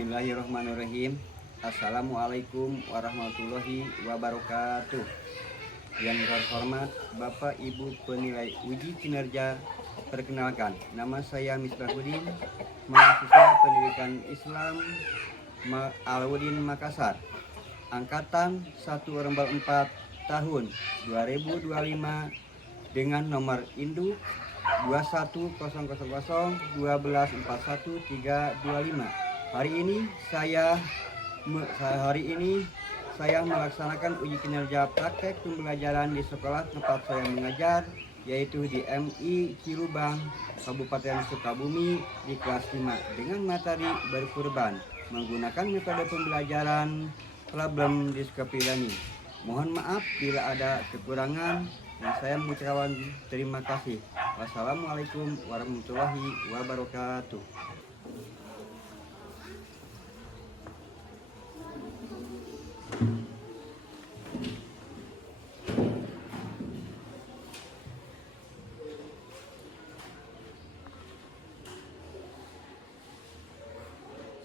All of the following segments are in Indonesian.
Bismillahirrahmanirrahim. Assalamualaikum warahmatullahi wabarakatuh. Yang terhormat Bapak Ibu penilai uji kinerja, perkenalkan, nama saya Misbahuddin, mahasiswa pendidikan Islam Alauddin Makassar, angkatan 1 Rembal 4 tahun 2025 dengan nomor induk 210001241325. Hari ini saya melaksanakan uji kinerja praktek pembelajaran di sekolah tempat saya mengajar, yaitu di MI Cilubang, Kabupaten Sukabumi, di kelas 5 dengan materi berkurban menggunakan metode pembelajaran problem discovery learning. Mohon maaf bila ada kekurangan, dan saya mengucapkan terima kasih. Wassalamualaikum warahmatullahi wabarakatuh.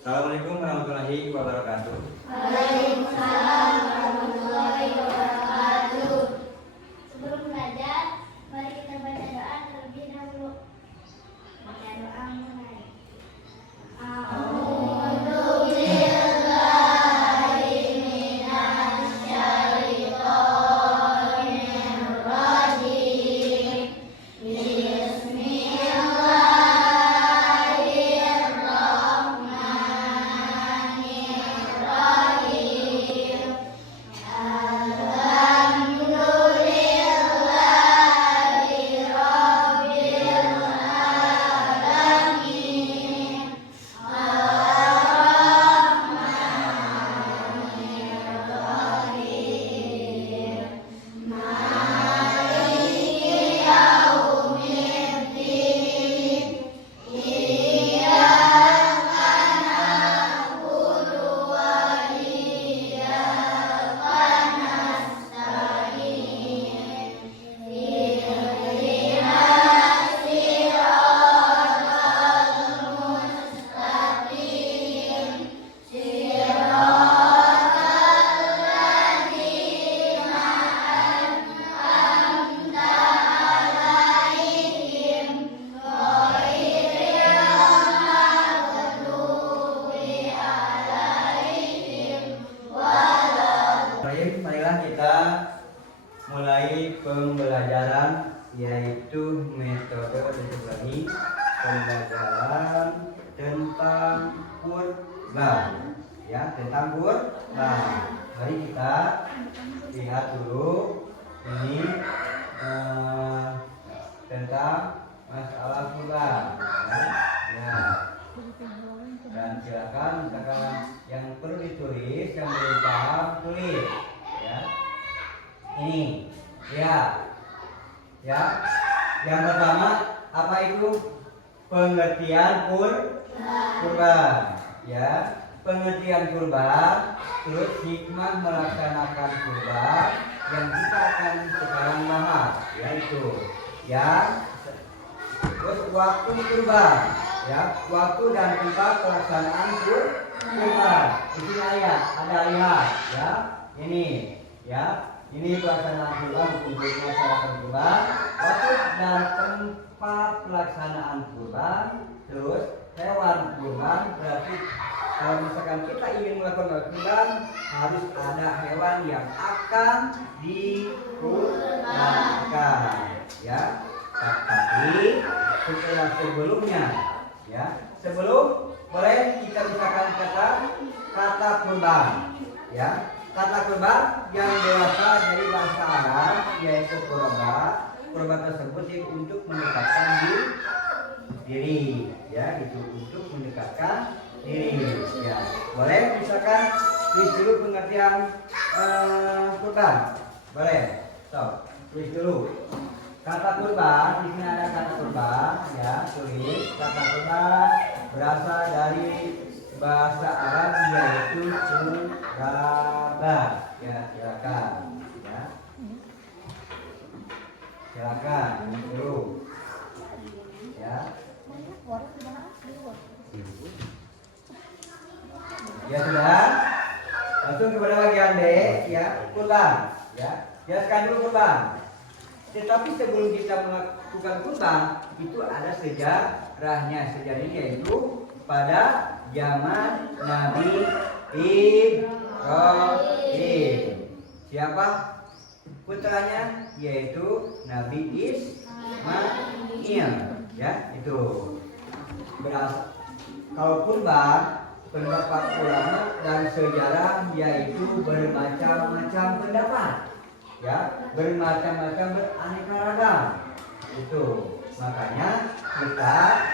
Assalamualaikum warahmatullahi wabarakatuh. Waalaikumsalam warahmatullahi wabarakatuh. Sebelum belajar, mari kita baca doa terlebih dahulu. Baca doa mulai. Marilah kita mulai pembelajaran, yaitu metode discovery pembelajaran tentang kurban, ya, tentang kurban. Mari kita lihat dulu ini tentang masalah kurban, ya. Dan silakan misalkan yang perlu ditulis, yang belum paham tulis, ya. Ini, ya. Yang pertama, apa itu pengertian kurban, ya. Pengertian kurban, terus hikmah melaksanakan kurban yang kita akan sekarang bahas, yaitu yang terus waktu kurban, ya, waktu dan tempat pelaksanaan kurban. Di sini ada lihat, ya, ini, ya, ini pelaksanaan kurban untuk melaksanakan kurban, waktu dan tempat pelaksanaan kurban, terus hewan kurban. Berarti kalau misalkan kita ingin melakukan kurban, harus ada hewan yang akan dikurbankan, ya. Tapi setelah sebelumnya, ya, sebelum boleh kita misalkan kata kurban, ya. Kata kurban yang dewasa dari bahasa Arab yaitu kurban. Kurban tersebut itu untuk mendekatkan diri, ya, itu untuk mendekatkan diri, ya. Boleh misalkan tulis dulu pengertian kurban, boleh. Tulis dulu. Kata kurban, di sini ada kata kurban, ya, tulis. Kata kurban berasal dari bahasa Arab yaitu kurban, ya, silakan, ya. Silakan, ini dulu, ya. Ya sudah. Langsung kepada bagian B, ya, kurban. Ya, jelaskan dulu kurban. Tetapi sebelum kita melakukan kurban, itu ada sejarahnya. Sejarahnya yaitu pada zaman Nabi Ibrahim. Siapa putranya? Yaitu Nabi Ismail. Ya, itu. Berasal. Kalau kurban, pendapat ulama dan sejarah yaitu bermacam-macam pendapat. Ya, bermacam-macam, beraneka ragam. Itu. Makanya kita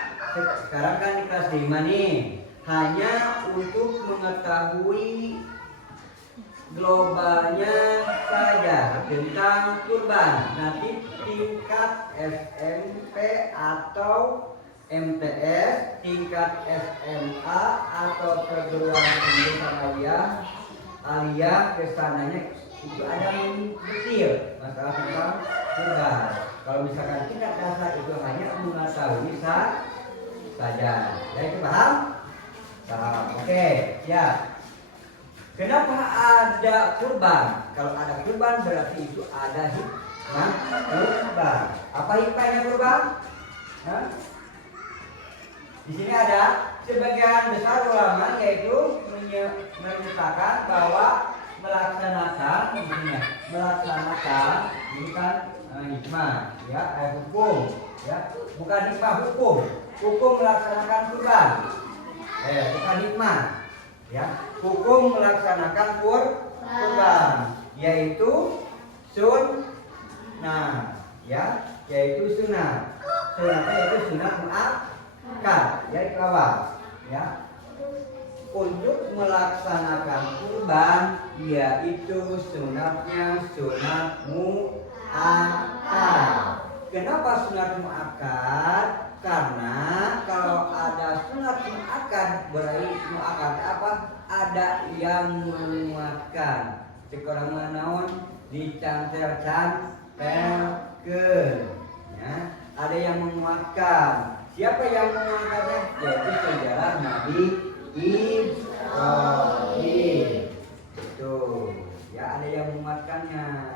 sekarang kan di kelas 5 nih, hanya untuk mengetahui globalnya saja tentang kurban. Nanti tingkat SMP atau MTS, tingkat SMA atau perguruan tinggi aliyah kesananya itu ada detail masalah tentang kurban. Kalau misalkan tingkat dasar itu hanya mengetahui saja. Ya, itu paham? Paham. Oke, ya. Kenapa ada kurban? Kalau ada kurban berarti itu ada hikmah kurban. Apa hikmahnya kurban? Hah? Di sini ada sebagian besar ulama yaitu menyatakan bahwa melaksanakan ini kan hikmah, ya, hukum, ya, bukan hikmah, hukum melaksanakan kurban, bukan hikmah, ya, hukum melaksanakan kurban, yaitu sunnah, ya, yaitu sunnah, yaitu sunnah muakkad, ya, itu awal, ya. Untuk melaksanakan kurban yaitu sunatnya sunat muakkad. Kenapa sunat muakkad? Karena kalau ada sunat muakkad berarti muakkad apa? Ada yang menguatkan. Sekarang menaon dicantel-cantelkeun, ya. Ada yang menguatkan. Siapa yang menguatkannya? Yaitu sejarah Nabi Ibrahim. Itu, ya, ada yang menguatkannya.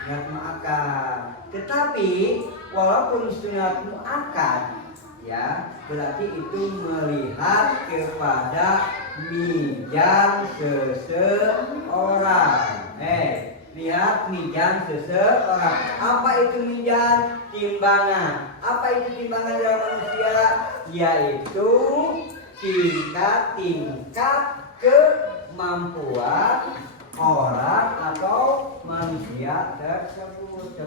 Sunat muakkad. Tetapi walaupun sunat muakkad, ya, berarti itu melihat kepada mizan seseorang. Lihat mizan seseorang. Apa itu mizan? Timbangan. Apa itu timbangan dalam manusia? Yaitu tingkat kemampuan orang atau manusia tersebut.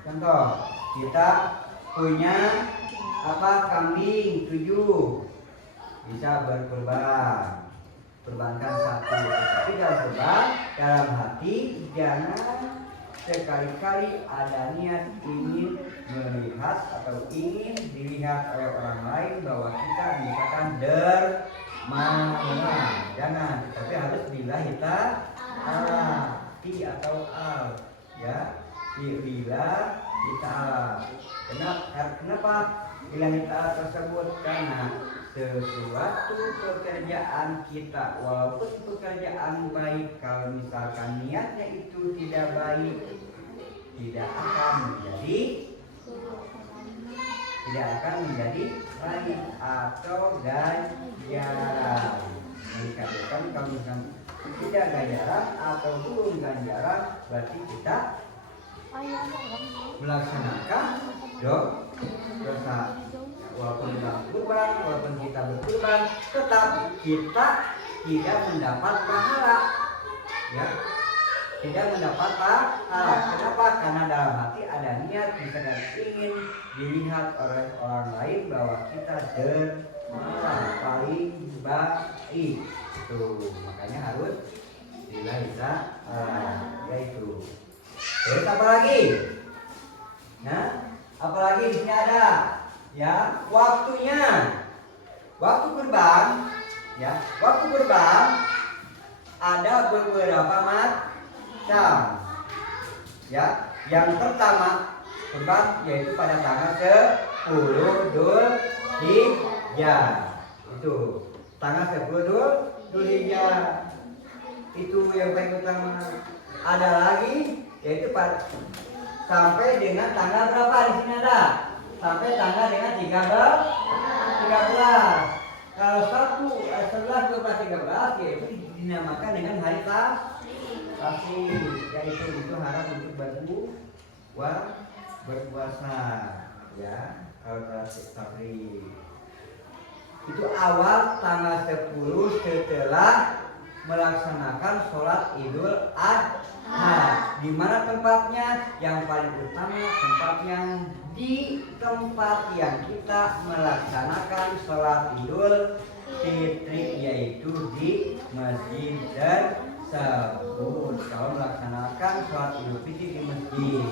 Contoh, kita punya kambing 7, bisa berkurban, kurbankan 1. Tapi dalam hati jangan sekali-kali ada niat ingin melihat atau ingin dilihat oleh orang lain bahwa kita misalkan dermawan. Jangan, tapi harus lillahi ta'ala, atau al, ya, lillahi ta'ala. Kenapa lillahi ta'ala tersebut? Karena sesuatu pekerjaan kita, walaupun pekerjaan baik, kalau misalkan niatnya itu tidak baik, tidak akan menjadi baik atau ganjaran. Dikatakan kalau misalkan tidak ganjaran atau belum ganjaran, berarti kita melaksanakan dosa. Walaupun kita berkurban, walaupun kita berkurban, tetap kita tidak mendapat pahala, ya, tidak mendapat pahala. Kenapa? Karena dalam hati ada niat misalkan ingin dilihat oleh orang lain bahwa kita dermawan, paling baik. Itu makanya harus lillahi ta'ala, yaitu. Terus apa lagi? Nah, apalagi di sini ada, ya, waktunya. Waktu kurban, ya, waktu kurban ada beberapa macam. Ya, yang pertama kurban yaitu pada tanggal 10 Dzulhijjah. Itu tanggal 10 Zulhijjah. Itu yang paling utama. Ada lagi yaitu sampai dengan tanggal berapa di sini ada? Sampai tanggal dengan 13. Kalau 11, 12, 13 yaitu dinamakan dengan hari Tasrik, yaitu itu harap untuk berpuasa, ya. Kalau Tasrik itu awal tanggal 10 setelah melaksanakan sholat Idul Adha. Di mana tempatnya? Yang paling utama tempatnya di tempat yang kita melaksanakan sholat Idul Fitri, yaitu di Masjid tersebut. Kalau melaksanakan sholat Idul Fitri di masjid,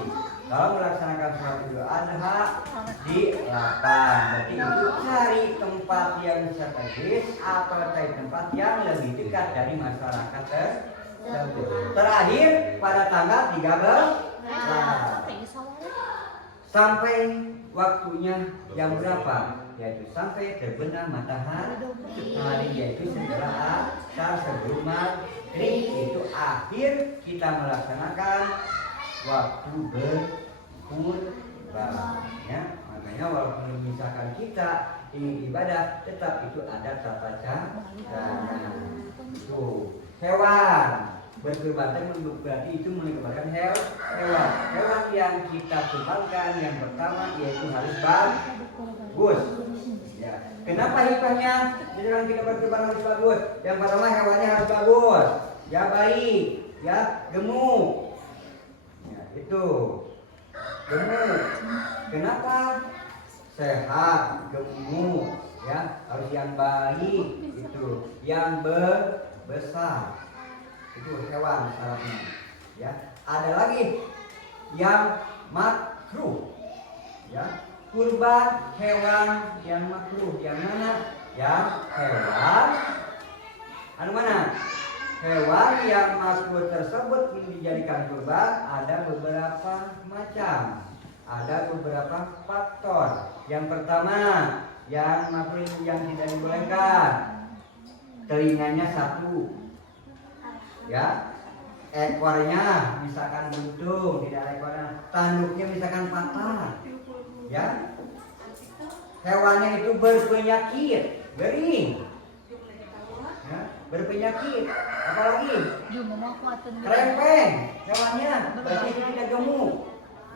kalau melaksanakan sholat Idul Adha di lapang. Berarti itu cari tempat yang strategis atau cari tempat yang lebih dekat dari masyarakat tersebut. Terakhir pada tanggal 13 sampai waktunya jam berapa? Yaitu sampai terbenam matahari, yaitu setelah asar sebelum maghrib. Itu akhir kita melaksanakan waktu berkurban, ya. Makanya walaupun misalkan kita ingin ibadah, tetap itu ada tata caranya. Tuh, hewan berkurban berarti itu melibatkan hewan yang kita kurbankan. Yang pertama yaitu harus bagus, ya. Kenapa hikmahnya dalam kita berkurban harus bagus? Yang pertama hewannya harus bagus, ya, baik, ya, gemuk, ya, itu gemuk. Kenapa? Sehat, gemuk, ya, harus yang baik, itu yang besar. Itu hewan syaratnya, ya. Ada lagi yang makruh, ya. Kurban hewan yang makruh yang mana? Yang hewan mana? Hewan yang makruh tersebut dijadikan kurban ada beberapa macam. Ada beberapa faktor. Yang pertama, yang makruh yang tidak dibolehkan, telinganya satu, ya, ekornya misalkan buntung, tidak ada ekornya, tanduknya misalkan patah, ya, hewannya itu berpenyakit, gering, ya, berpenyakit, apalagi krempeng hewannya, berarti itu tidak gemuk,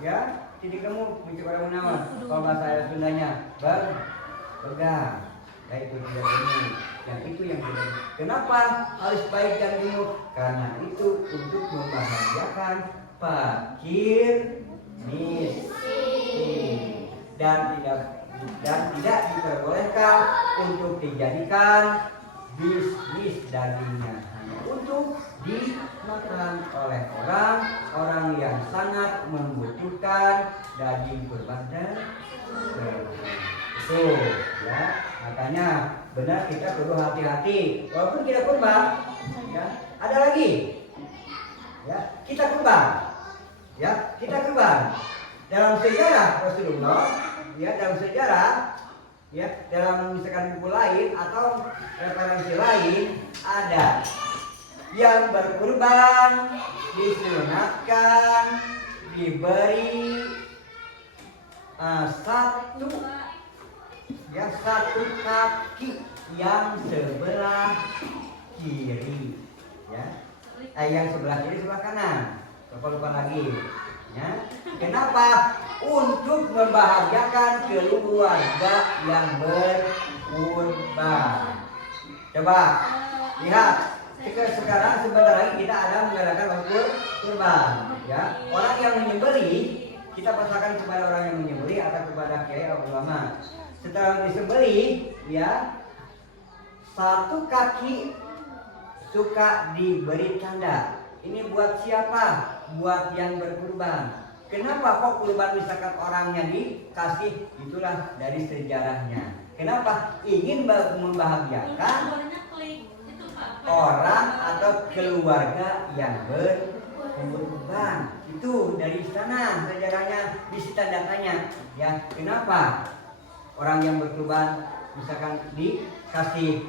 ya, tidak gemuk, mencoba menawan, kalau bahasa Sundanya berpegang, ya, itu tidak gemuk. Yang itu yang tidak. Kenapa harus baik dan gemuk? Karena itu untuk membahagiakan fakir miskin dan tidak diperbolehkan untuk dijadikan bisnis dagingnya, hanya untuk dimakan oleh orang yang sangat membutuhkan daging kurban tersebut. Itu, ya. Makanya benar kita perlu hati-hati walaupun kita kurban, ya. Ada lagi, ya, kita kurban, ya, kita kurban dalam sejarah Rasulullah, ya, dalam sejarah, ya, dalam misalkan buku lain atau referensi lain ada yang berkurban disunatkan diberi satu kaki yang sebelah kiri, ya, yang sebelah kiri sebelah kanan, lupa lagi, ya. Kenapa? Untuk membahagiakan keluarga yang berkurban. Coba lihat, sekarang sebentar lagi kita ada mengadakan kurban, ya. Orang yang menyembelih, kita pasrahkan kepada orang yang menyembelih atau kepada kiai atau ulama. Setelah disembelih, ya, satu kaki suka diberi tanda. Ini buat siapa? Buat yang berkurban. Kenapa kok kurban misalkan orangnya dikasih? Itulah dari sejarahnya. Kenapa? Ingin membahagiakan orang atau keluarga yang berkurban. Itu dari sana sejarahnya, di tanda tanya, ya. Kenapa orang yang berkurban misalkan dikasih?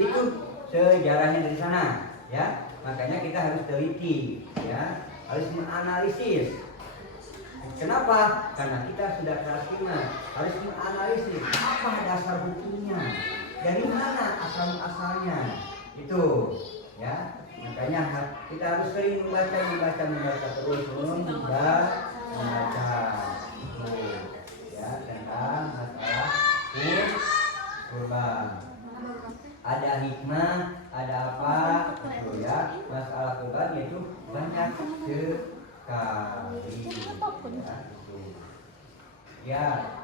Itu sejarahnya dari sana, ya. Makanya kita harus teliti, ya, harus menganalisis. Kenapa? Karena kita sudah kelas 5, harus menganalisis apa dasar hukumnya, dari mana asal-asalnya, itu, ya. Makanya kita harus sering membaca terus, membaca, ya, tentang masalah kurban. Ada hikmah, ada apa, gitu ya. Masalah kurban itu banyak sekali. Ya.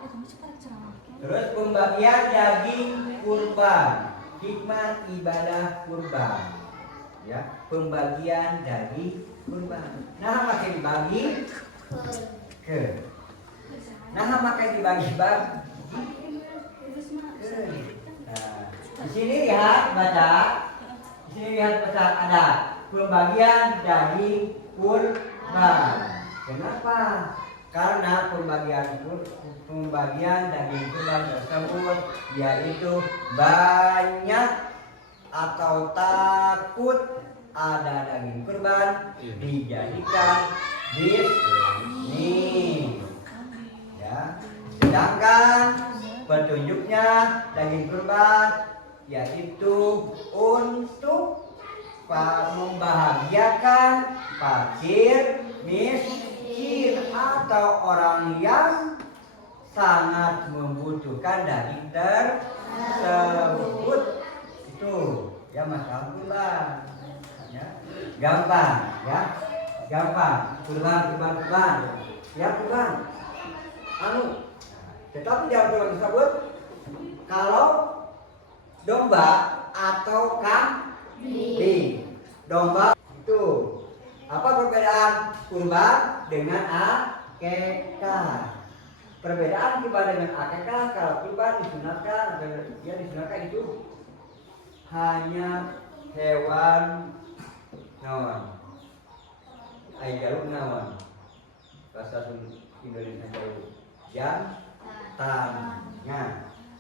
Terus pembagian daging kurban, hikmah ibadah kurban. Ya, pembagian daging kurban. Nah, makai dibagi ke. Nah, makai dibagi-bagi. Nah, di sini lihat baca. Di sini lihat baca ada pembagian daging kurban. Kenapa? Karena pembagian daging kurban tersebut yaitu banyak atau takut ada daging kurban dijadikan bisnis, ya. Sedangkan petunjuknya daging kurban yaitu untuk membahagiakan fakir, miskin atau orang yang sangat membutuhkan daging tersebut. Itu ya masalah kurban, ya. Gampang, ya, gampang. Kurban, ya kurban. Tetapi dalam kurban tersebut, kalau domba atau kambing, domba itu apa perbedaan kurban dengan akekah? Perbedaan kurban dengan akekah, kalau kurban disunatkan atau dia disunatkan itu hanya hewan naon ai jaluk naon bahasa Indonesia jauh jantannya.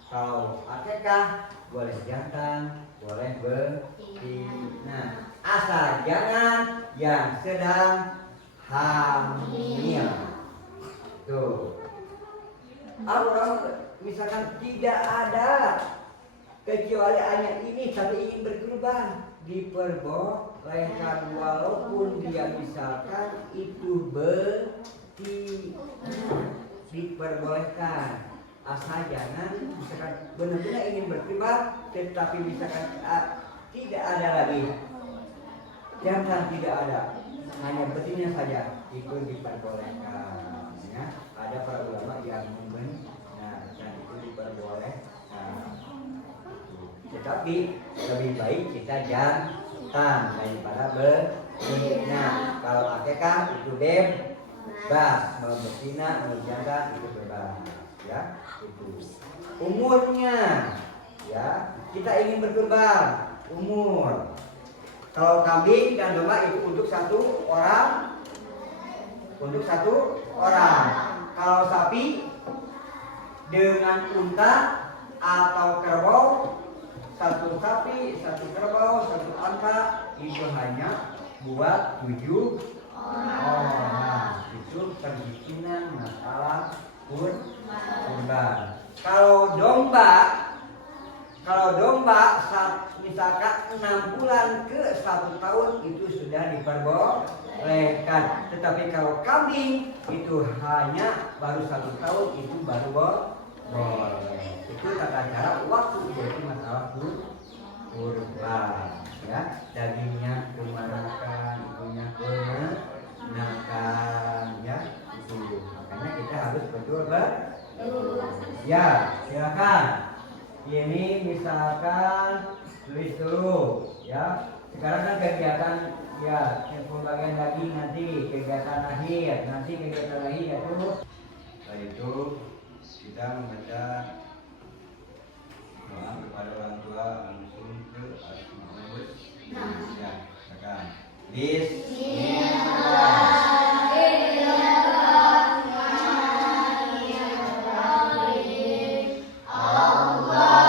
Kalau akekah boleh jantan, boleh betina, asal jangan yang sedang hamil. Tuh, orang misalkan tidak ada kecuali hanya ini tapi ingin berkurban, diperbolehkan walaupun dia misalkan itu betina, diperbolehkan. Asal jangan misalkan benar-benar ingin berkurban tetapi misalkan tidak ada lagi jangan, tidak ada, hanya betina saja, itu diperbolehkan, ya. Ada para ulama yang membenarkan itu diperbolehkan. Tetapi lebih baik kita jantan daripada betina. Kalau akekah itu bebas, mau betina mau jantan itu bebas, ya. Itu umurnya, ya, kita ingin berkurban umur. Kalau kambing dan domba itu untuk satu orang, kalau sapi dengan unta atau kerbau, satu sapi, satu kerbau, satu unta itu hanya buat 7 orang. Itu perizinan masalah kurban. Kalau domba misalkan 6 bulan ke 1 tahun itu sudah diperbolehkan. Tetapi kalau kambing itu hanya baru 1 tahun itu baru boleh. Itu tata cara waktu, yaitu masalah kurban, ya. Dagingnya kemanakan, ibunya kemenakan, ya. Itu makanya kita harus betul. Ya, silakan. Ini misalkan tulis dulu, ya. Sekarang kan kegiatan, ya, pembagian daging nanti kegiatan akhir, itu setelah itu kita membaca doa kepada orang tua langsung ke Asmaul Husna. Ya, silakan. Bismillahirrahmanirrahim. Allahumma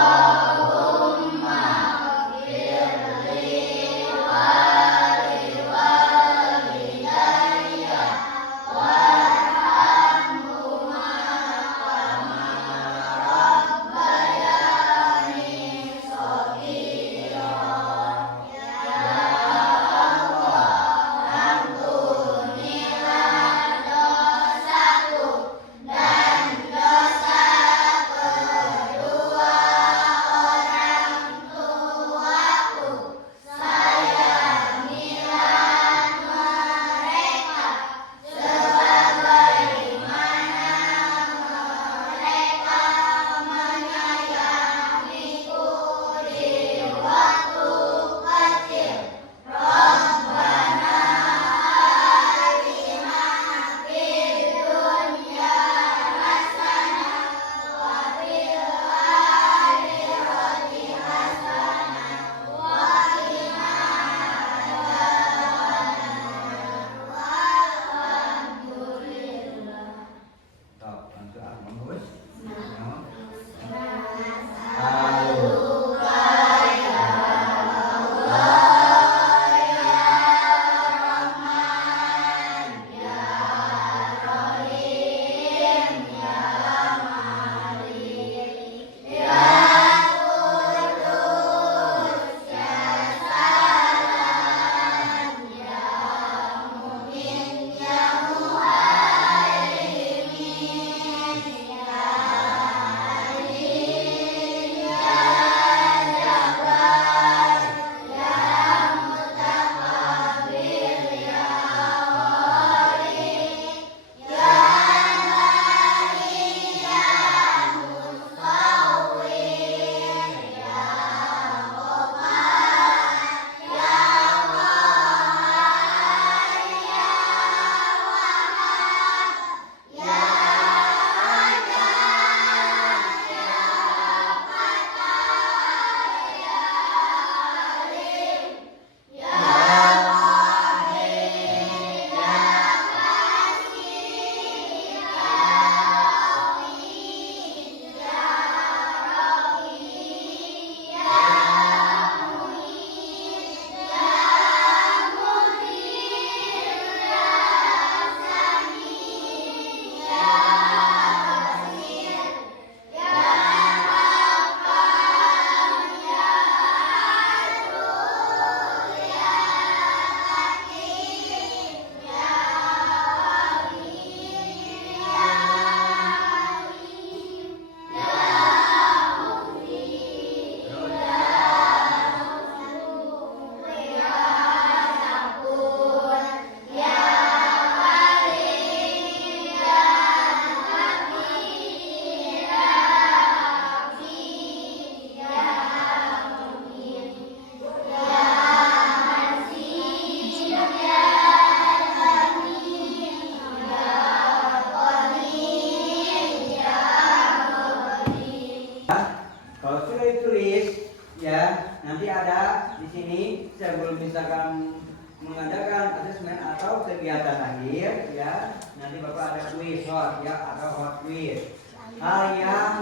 Wheels Hot ya atau Hot Wheels. Hal yang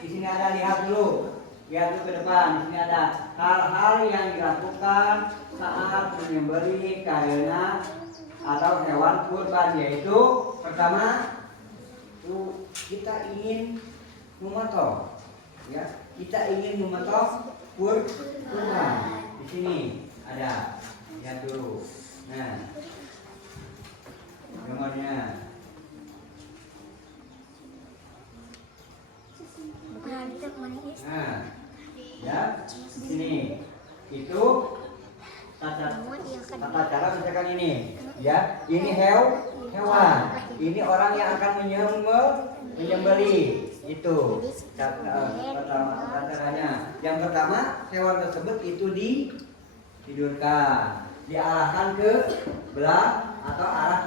di sini ada, lihat dulu ke depan. Di sini ada hal-hal yang dilakukan saat menyembelih karena atau hewan kurban, yaitu pertama kita ingin memotong, ya kita ingin memotong kurban. Di sini ada, lihat dulu. Nah, nomornya. Nah, ya sini itu tata cara misalkan ini, ya ini hewan, ini orang yang akan menyembelih itu pertama caranya. Yang pertama, hewan tersebut itu ditidurkan, diarahkan ke belah atau arah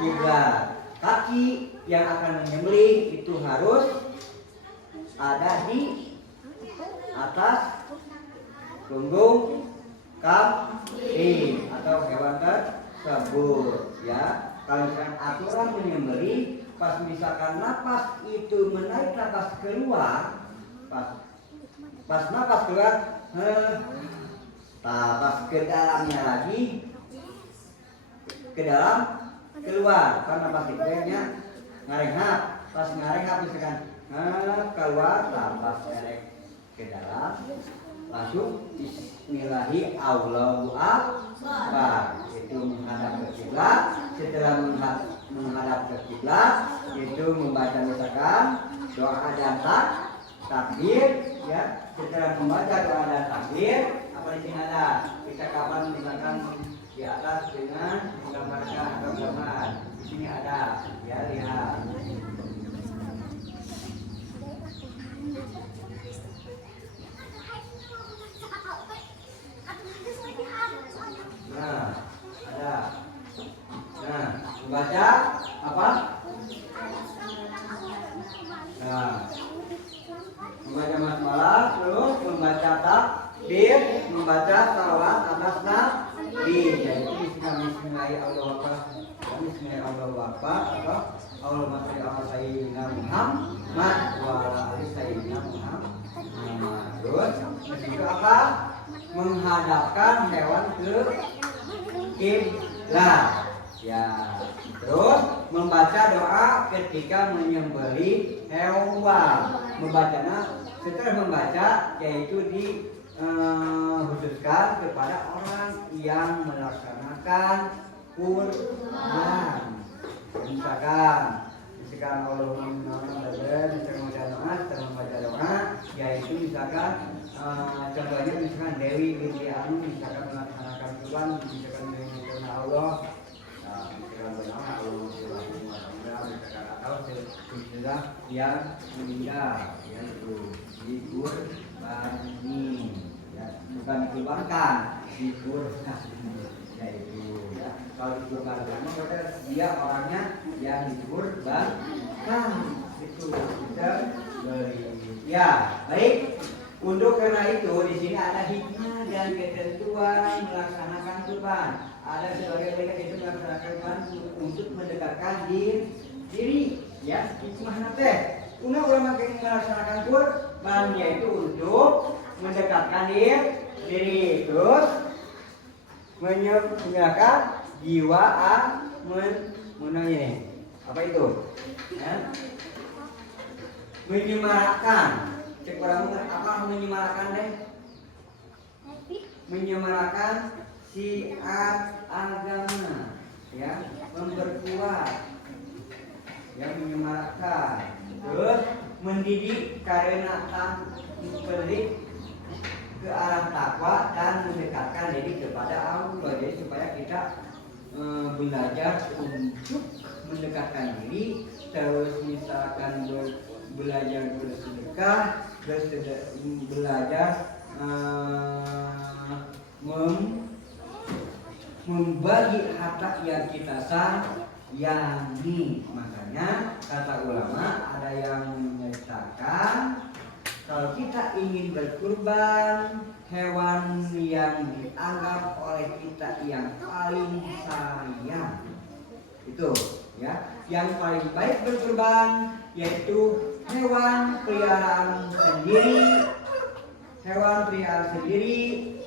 kiblat. Kaki yang akan menyembelih itu harus ada di atas punggung kambing atau hewan tersebut, ya. Kalau misalkan aturan menyembelih, pas misalkan napas itu menarik napas keluar, pas napas keluar, pas ke dalamnya lagi, ke dalam keluar, karena pas dikiranya ngarenghap, pas ngarenghap misalkan keluar, pas erek ke dalam, langsung bismillahi Allahu Akbar, itu menghadap ke kiblat. Setelah menghadap ke kiblat itu membaca misalkan doa dan takbir, ya. Setelah membaca doa dan takbir, apa di sini ada kita kapan misalkan di atas dengan menggambarkan atau gambar. Di sini ada, ya lihat. Nah, ada. Nah, membaca apa? Nah, membaca basmalah, terus membaca takbir, membaca salawat atas Nabi, yaitu Bismillahirrahmanirrahim atau Allahumma sholli ala sayyidina Muhammad wa ala ali sayyidina Muhammad. Terus itu apa? Menghadapkan hewan ke kiblat, ya. Terus membaca doa ketika menyembelih hewan. Membacanya, setelah membaca, yaitu dikhususkan kepada orang yang melaksanakan kurban. Misalkan Allahumma membaca doa, yaitu misalkan contohnya misalkan Dewi binti Anu misalkan melaksanakan kurban, misalkan dengan Allah, misalkan berdoa atau sesudah yang meninggal, yaitu dikurbani, ya, bukan dikurbankan, dikurbani, yaitu, ya. Kalau dikurbankan maka dia orangnya yang dikurbankan, itu bisa beri. Ya, baik. Untuk karena itu di sini ada hikmah dan ketentuan melaksanakan kurban. Ada sebagai mereka itu melaksanakan kurban untuk mendekatkan diri, ya. Hikmah teh. Ulama melaksanakan kurban yaitu untuk mendekatkan diri, terus menyerahkan jiwa ini. Apa itu? Ya? Menyemarakkan. Cek orang apa menyemarakkan deh? Menyemarakkan syiar agama, ya, memperkuat, ya, menyemarakkan. Terus mendidik karena mendidik ke arah takwa dan mendekatkan diri kepada Allah. Jadi supaya kita belajar untuk mendekatkan diri, terus misalkan belajar bersedekah, belajar membagi harta yang kita sayangi. Makanya kata ulama ada yang menyatakan kalau kita ingin berkurban hewan yang dianggap oleh kita yang paling sayang, itu, ya, yang paling baik berkurban yaitu hewan peliharaan sendiri,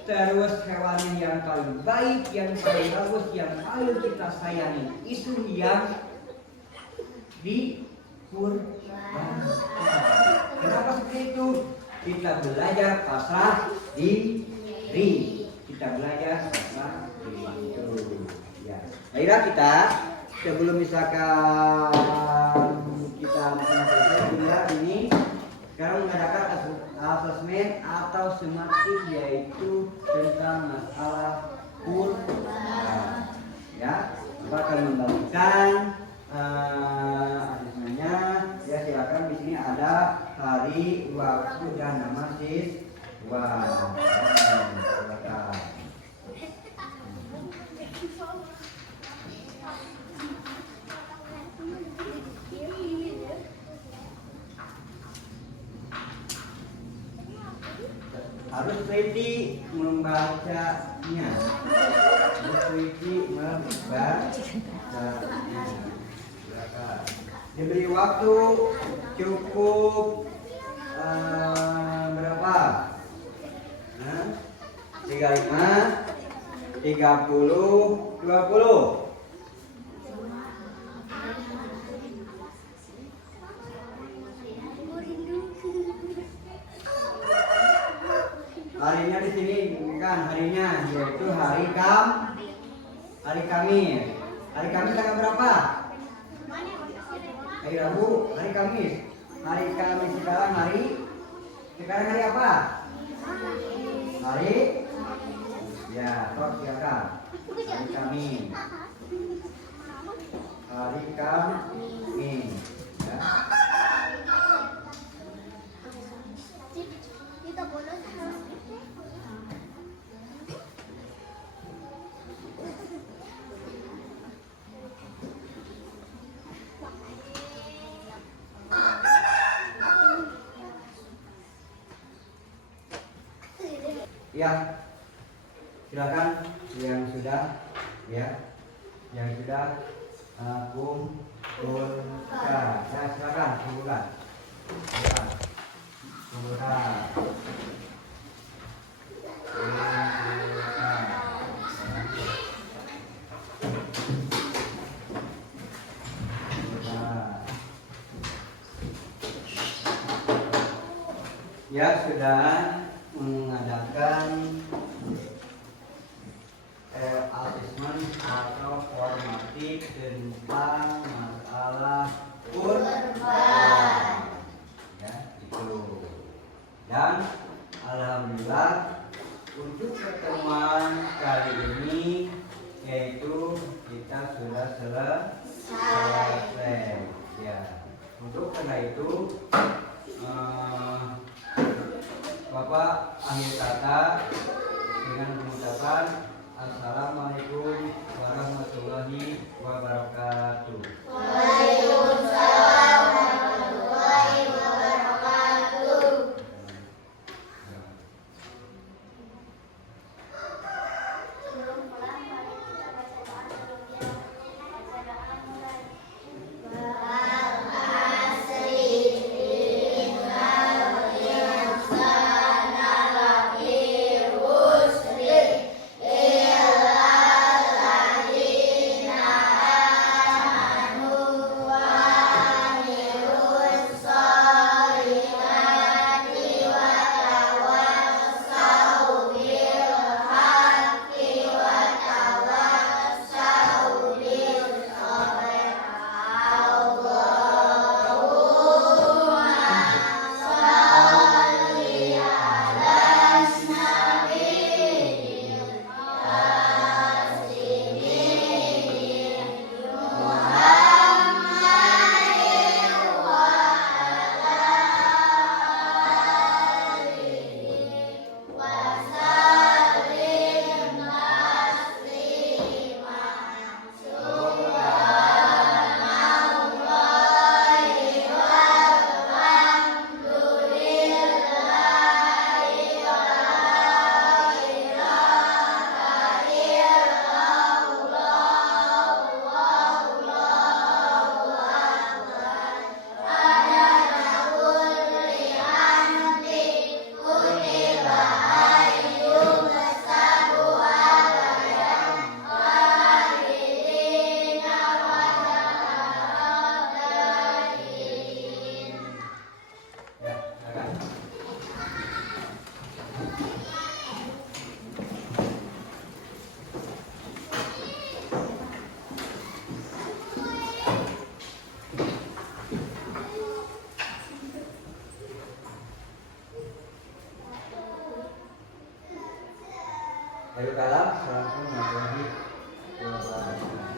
terus hewan yang paling baik, yang paling bagus, yang paling kita sayangi itu yang dikurbankan. Kenapa seperti itu? Kita belajar pasrah diri. Ya. Baiklah kita sebelum misalkan kita melihat ini sekarang mengadakan asesmen atau sematik yaitu tentang masalah kurban. Ya, Bapak akan membagikan asesmennya. Ya silakan di sini ada hari, waktu dan nama siswa. Silakan. Harus teliti membacanya. Diberi waktu cukup berapa? 35, 30, 20. Harinya di sini kan harinya yaitu hari Kamis. Hari Kamis tanggal berapa? Hari Rabu, hari Kamis. Hari Kamis sekarang hari apa? Hari ya, sok silakan. Hari Kamis. Hari Kamis. Ya. Ya, silakan yang sudah kumpulkan. Ya, silakan kumpulkan. Ya, sudah mengadakan asesmen atau formatif tentang masalah kurban. Ya, itu. Dan alhamdulillah untuk pertemuan kali ini yaitu kita sudah selesai. Ya, untuk karena itu Bapak akhir kata dengan mengucapkan Assalamualaikum warahmatullahi wabarakatuh. Waalaikumsalam warahmatullahi wabarakatuh. Sebelum pulang, mari kita baca doa terlebih dahulu. Ayo kalam, assalamualaikum warahmatullahi wabarakatuh.